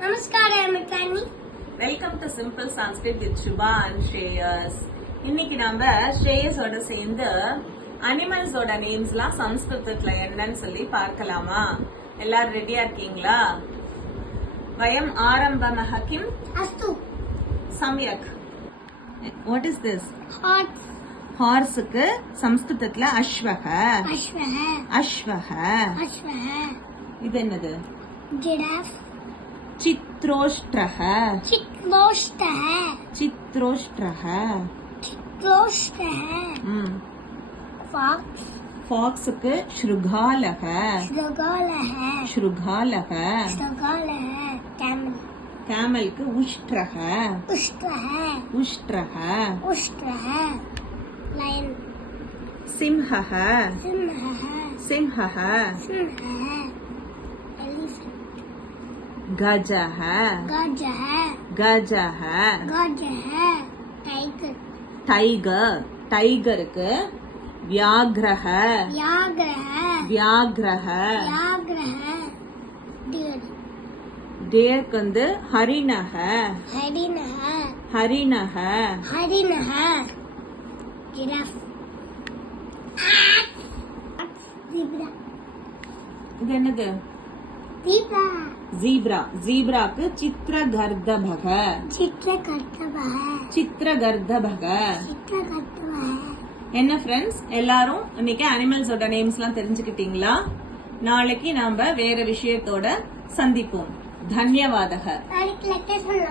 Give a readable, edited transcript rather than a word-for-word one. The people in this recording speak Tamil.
Namaskaram, Mikani. Welcome to simple Sanskrit with Subha and Shreyas. இன்னைக்கு நம்ம ஸ்ரேயஸோட சேர்ந்து அனிமல்ஸோட நேம்ஸ்லாம் சம்ஸ்கிருதத்துல என்னன்னு சொல்லி பார்க்கலாமா? எல்லாரும் ரெடியா இருக்கீங்களா? வயம் ஆரம்பமஹ கிம் Astu. சம்யக். What is this? Horse. ஹார்ஸுக்கு சம்ஸ்கிருதத்துல அஸ்வஹ. Ashvaha. அஸ்வஹ. Ashvaha. இது என்னது? Giraffe. சித்ரோஷ்ட்ரஹ. Chikloshtaha. சித்ரோஷ்ட்ரஹ. Chikloshtaha. Fox. ஃபாக்ஸுக்கு ஸ்ருகாலக. Shrugalaha. ஸ்ருகாலக. Shrugalaha. Camel. கேமலுக்கு உஷ்ட்ரஹ. Ushtraha. உஷ்ட்ரஹ. Ushtraha. Lion. சிம்ஹஹ. Simhaha. சிம்ஹஹ. Simhaha. Elephant. கஜஹ. Gajaha. கஜஹ. Gajaha. Tiger. டைகர். டைகருக்கு வியாக்ரஹ. Yagraha. வியாக்ரஹ. Yagraha. Deer. டேருக்கு வந்து ஹரிணஹ. Harinaha. ஹரிணஹ. Harinaha. Giraffe. Zebra. இது என்னது? Zebra. ஜீப்ரா. ஜீப்ராக்கு சித்ரகர்தபக. Chitrakartavaha. சித்ரகர்தபக. Chitrakartavaha. என்ன ஃப்ரெண்ட்ஸ், எல்லாரும் இன்னைக்கு அனிமல்ஸோட நேம்ஸ்லாம் தெரிஞ்சுக்கிட்டீங்களா? நாளைக்கு நாம வேற விஷயத்தோட சந்திப்போம். தன்யவாதக. நாளைக்கு லெட்டர் சொல்லலாம்.